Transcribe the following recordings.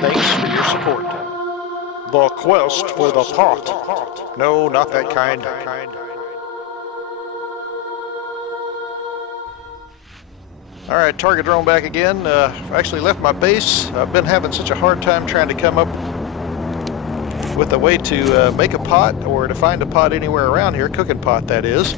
Thanks for your support. The quest for the pot. No, not that kind. Alright, target drone back again. I actually left my base. I've been having such a hard time trying to come up with a way to make a pot, or to find a pot anywhere around here, cooking pot that is,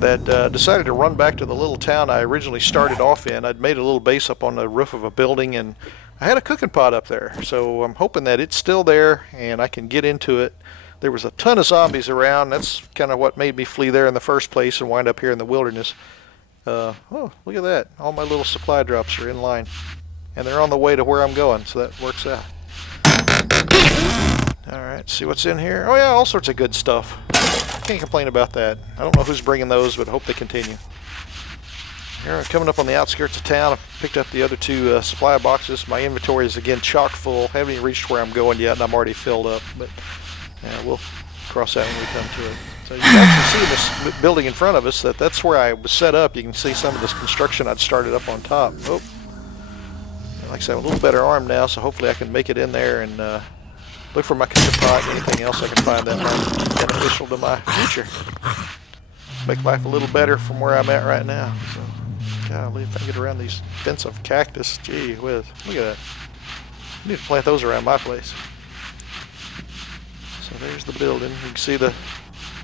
that decided to run back to the little town I originally started off in. I'd made a little base up on the roof of a building, and I had a cooking pot up there. So I'm hoping that it's still there and I can get into it. There was a ton of zombies around. That's kind of what made me flee there in the first place and wind up here in the wilderness. Oh, look at that. All my little supply drops are in line. And they're on the way to where I'm going, so that works out. Alright, see what's in here. Oh yeah, all sorts of good stuff. Can't complain about that. I don't know who's bringing those, but I hope they continue. Here, coming up on the outskirts of town, I picked up the other two supply boxes. My inventory is again chock full. Haven't even reached where I'm going yet, and I'm already filled up. But we'll cross that when we come to it. So you can actually see this building in front of us. That's where I was set up. You can see some of this construction I'd started up on top. Oh, like I said, I'm a little better armed now, so hopefully I can make it in there and look for my cooking pot and anything else I can find that might be beneficial to my future. Make life a little better from where I'm at right now. So, golly, if I can get around these fence-of cactus, gee whiz, look at that. I need to plant those around my place. So there's the building. You can see the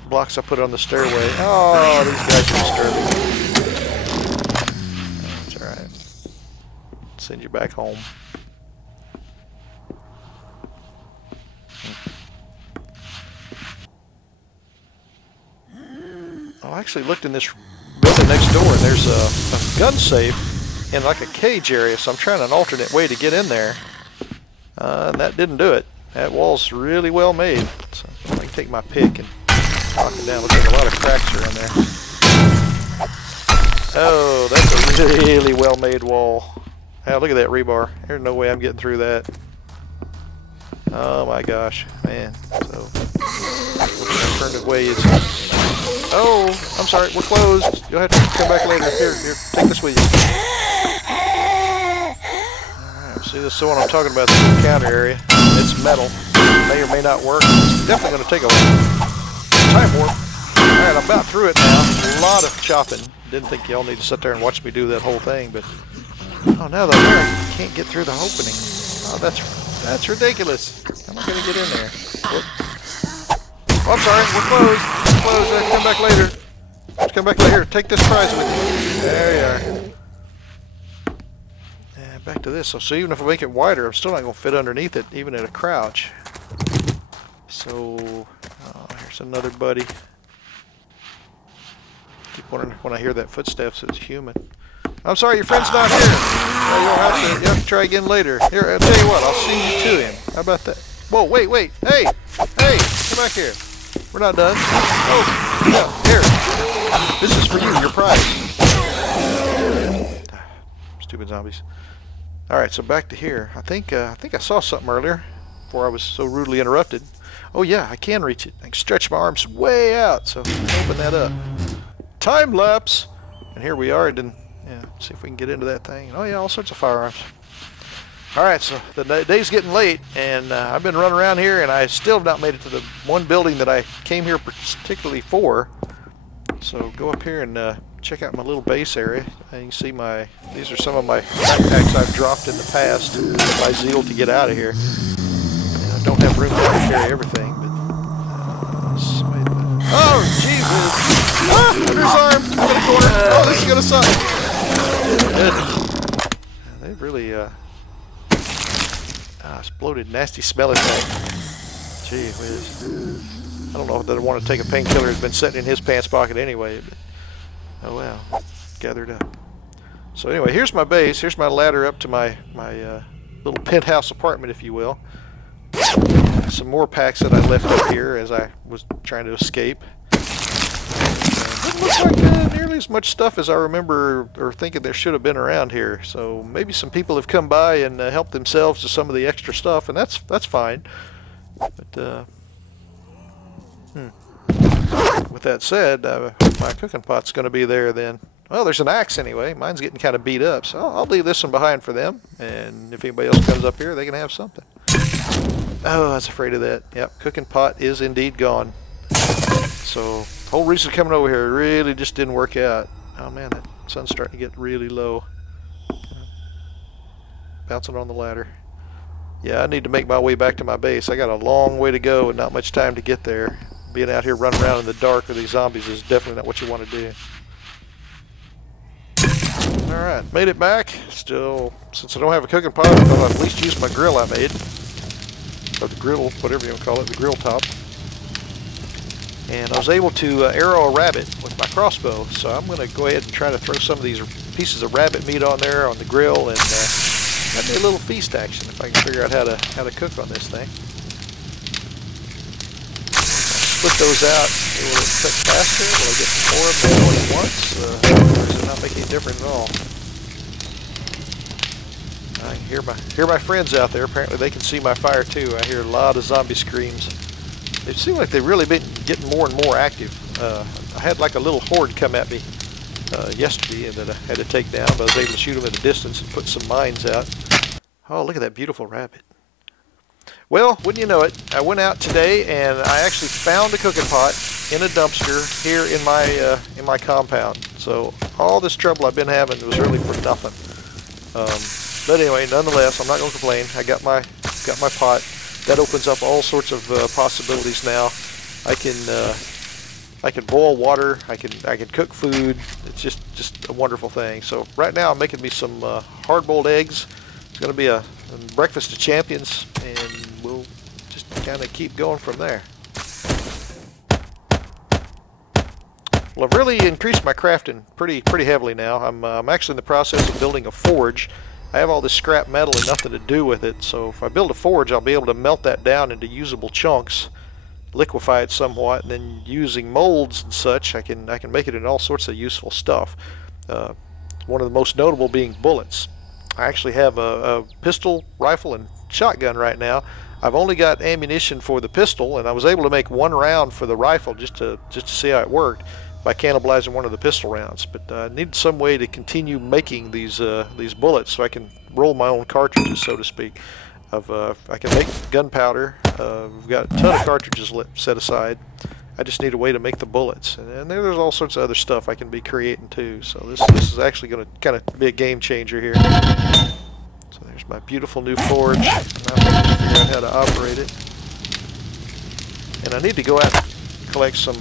blocks I put on the stairway. Oh, these guys are disturbing. That's alright. Send you back home. I actually looked in this building next door, and there's a gun safe in like a cage area, so I'm trying an alternate way to get in there. And that didn't do it. That wall's really well made. So I can take my pick and knock it down. Looks like a lot of cracks around there. Oh, that's a really well made wall. Oh, look at that rebar. There's no way I'm getting through that. Oh my gosh, man. So, alternative way is... Oh, I'm sorry, we're closed. You'll have to come back later. Here, take this with you. Alright, see, this is the one I'm talking about, this counter area. It's metal. It may or may not work. It's definitely going to take a time warp. Alright, I'm about through it now. A lot of chopping. Didn't think y'all need to sit there and watch me do that whole thing, but... Oh, now that I can't get through the opening. Oh, that's ridiculous. How am I going to get in there? Whoop. Oh, I'm sorry, we're closed. We're closed. Come back later. Let's come back later. Take this prize with you. There you are. Yeah, back to this. So even if I make it wider, I'm still not going to fit underneath it, even at a crouch. So, here's another buddy. Keep wondering when I hear that footsteps, it's human. I'm sorry, your friend's not here. You'll have to try again later. Here, I'll tell you what, I'll send you to him. How about that? Whoa, wait. Hey, come back here. We're not done. Oh, no, here. This is for you, your prize. Stupid zombies. Alright, so back to here. I think I saw something earlier before I was so rudely interrupted. Oh yeah, I can reach it. I can stretch my arms way out, so let's open that up. Time lapse! And here we are. See if we can get into that thing. Oh yeah, all sorts of firearms. Alright, so the day's getting late, and I've been running around here, and I still have not made it to the one building that I came here particularly for. So go up here and check out my little base area. And you can see these are some of my backpacks I've dropped in the past by zeal to get out of here. And I don't have room to carry everything, but... oh, Jesus! Ah, under his arm! In the corner! Oh, this is gonna suck! They've really, exploded, nasty smelling thing. Gee whiz. I don't know that I want to take a painkiller that's been sitting in his pants pocket anyway, but oh well, gathered up. So anyway, here's my base. Here's my ladder up to my little penthouse apartment, if you will. Some more packs that I left up here as I was trying to escape. Doesn't look like nearly as much stuff as I remember or thinking there should have been around here. So maybe some people have come by and helped themselves to some of the extra stuff, and that's fine. But with that said, my cooking pot's going to be there then. Well, there's an axe anyway. Mine's getting kind of beat up, so I'll leave this one behind for them. And if anybody else comes up here, they can have something. Oh, I was afraid of that. Yep, cooking pot is indeed gone. So, the whole reason coming over here really just didn't work out. Oh man, that sun's starting to get really low. Bouncing on the ladder. Yeah, I need to make my way back to my base. I got a long way to go and not much time to get there. Being out here running around in the dark with these zombies is definitely not what you want to do. Alright, made it back. Still, since I don't have a cooking pot, I thought I'd at least use my grill I made. Or the grill, whatever you want to call it, the grill top. And I was able to arrow a rabbit with my crossbow, so I'm going to go ahead and try to throw some of these pieces of rabbit meat on there on the grill, and that'd be a little feast action if I can figure out how to cook on this thing. Split those out. Will it cook faster? Will I get more of them all at once? Or does it not make any difference at all? I can hear my friends out there. Apparently they can see my fire too. I hear a lot of zombie screams. It seems like they've really been getting more and more active. I had like a little horde come at me yesterday and that I had to take down, but I was able to shoot them at a distance and put some mines out. Oh, look at that beautiful rabbit. Well, wouldn't you know it, I went out today and I actually found a cooking pot in a dumpster here in my compound. So all this trouble I've been having was really for nothing. But anyway, nonetheless, I'm not going to complain. I got my pot. That opens up all sorts of possibilities now. I can boil water. I can cook food. It's just a wonderful thing. So right now I'm making me some hard-boiled eggs. It's going to be a breakfast of champions, and we'll just kind of keep going from there. Well, I've really increased my crafting pretty heavily now. I'm actually in the process of building a forge. I have all this scrap metal and nothing to do with it, so if I build a forge, I'll be able to melt that down into usable chunks, liquefy it somewhat, and then using molds and such, I can make it into all sorts of useful stuff. One of the most notable being bullets. I actually have a pistol, rifle, and shotgun right now. I've only got ammunition for the pistol, and I was able to make one round for the rifle just to see how it worked by cannibalizing one of the pistol rounds. But I need some way to continue making these bullets so I can roll my own cartridges, so to speak. I can make gunpowder. We've got a ton of cartridges set aside. I just need a way to make the bullets, and there's all sorts of other stuff I can be creating too. So this is actually going to kind of be a game changer here. So there's my beautiful new forge. Now I'm going to figure out how to operate it, and I need to go out and collect some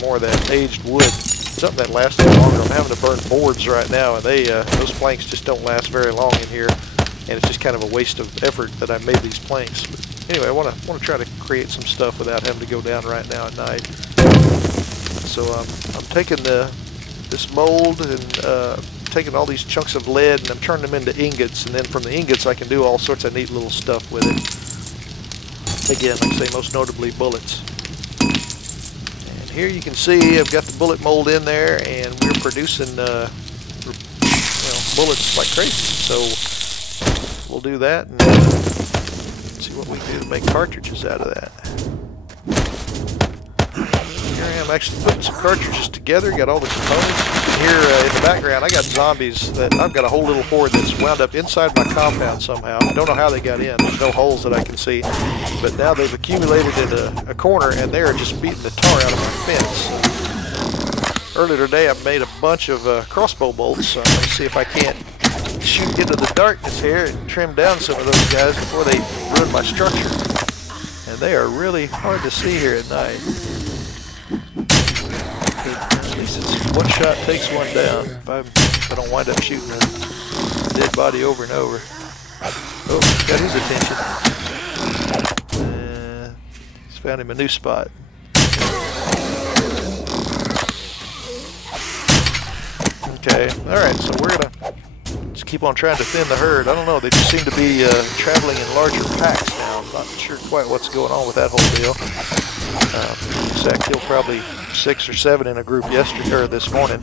more of that aged wood, something that lasts a little longer. I'm having to burn boards right now, and those planks just don't last very long in here, and it's just kind of a waste of effort that I made these planks. But anyway, I want to try to create some stuff without having to go down right now at night. So I'm taking this mold and taking all these chunks of lead, and I'm turning them into ingots, and then from the ingots I can do all sorts of neat little stuff with it. Again, like I say, most notably bullets. Here you can see I've got the bullet mold in there, and we're producing bullets like crazy. So we'll do that and see what we can do to make cartridges out of that. Here I am actually putting some cartridges together, got all the components. Here in the background I got zombies that I've got a whole little horde that's wound up inside my compound somehow. I don't know how they got in. There's no holes that I can see. But now they've accumulated in a corner, and they're just beating the tar out of my fence. Earlier today I made a bunch of crossbow bolts, so I'm going to see if I can't shoot into the darkness here and trim down some of those guys before they ruin my structure. And they are really hard to see here at night. At least it's one shot takes one down if I don't wind up shooting a dead body over and over. Oh, got his attention. He's found him a new spot. Okay, alright, so we're gonna just keep on trying to thin the herd. I don't know, they just seem to be traveling in larger packs now. I'm not sure quite what's going on with that whole deal. Zach killed probably 6 or 7 in a group yesterday or this morning.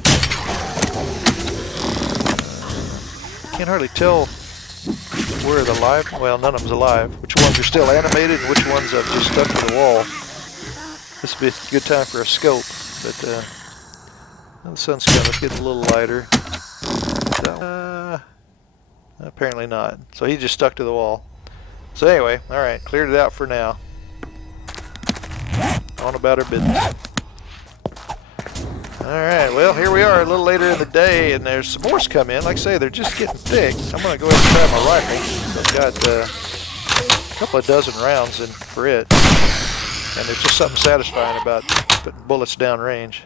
Can't hardly tell where the live. Well, none of them's alive. Which ones are still animated and which ones have just stuck to the wall. This would be a good time for a scope, but The sun's kind of getting a little lighter. Apparently not. So he just stuck to the wall. So anyway, alright, cleared it out for now. On about our business. Alright, well, here we are a little later in the day, and there's some more's come in. Like I say, they're just getting thick. I'm going to go ahead and try my rifle. I've got a couple of dozen rounds in for it. And there's just something satisfying about putting bullets down range.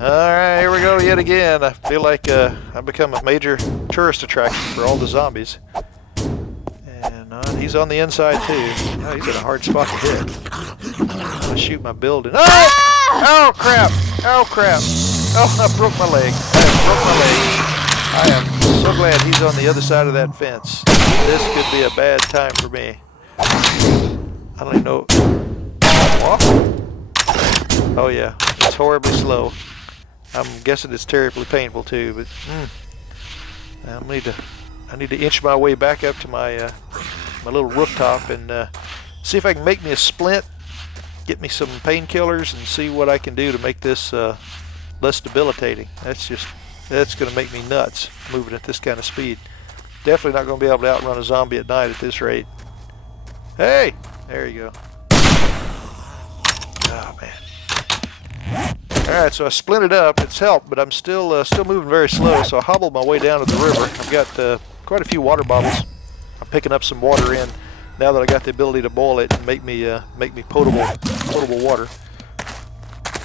Alright, here we go yet again. I feel like I've become a major tourist attraction for all the zombies. And he's on the inside too. Oh, he's in a hard spot to hit. I'm gonna shoot my building. Oh! Oh crap! Oh crap! Oh, I broke my leg. I am so glad he's on the other side of that fence. This could be a bad time for me. I don't even know. Oh yeah, it's horribly slow. I'm guessing it's terribly painful too, but I need to inch my way back up to my my little rooftop and see if I can make me a splint, get me some painkillers, and see what I can do to make this less debilitating. That's going to make me nuts moving at this kind of speed. Definitely not going to be able to outrun a zombie at night at this rate. Hey, there you go. Oh man. Alright, so I splinted up. It's helped, but I'm still moving very slow, so I hobbled my way down to the river. I've got quite a few water bottles. I'm picking up some water in now that I got the ability to boil it and make me potable water.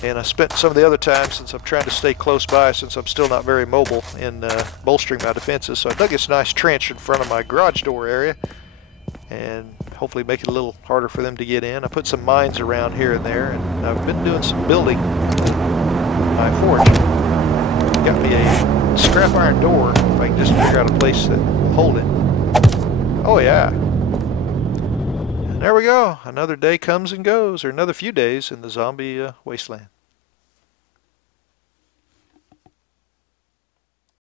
And I spent some of the other time, since I'm trying to stay close by, since I'm still not very mobile, in bolstering my defenses. So I dug this nice trench in front of my garage door area, and hopefully make it a little harder for them to get in. I put some mines around here and there, and I've been doing some building my forge. Got me a scrap iron door, if I can just figure out a place that will hold it. Oh yeah. And there we go. Another day comes and goes, or another few days in the zombie wasteland.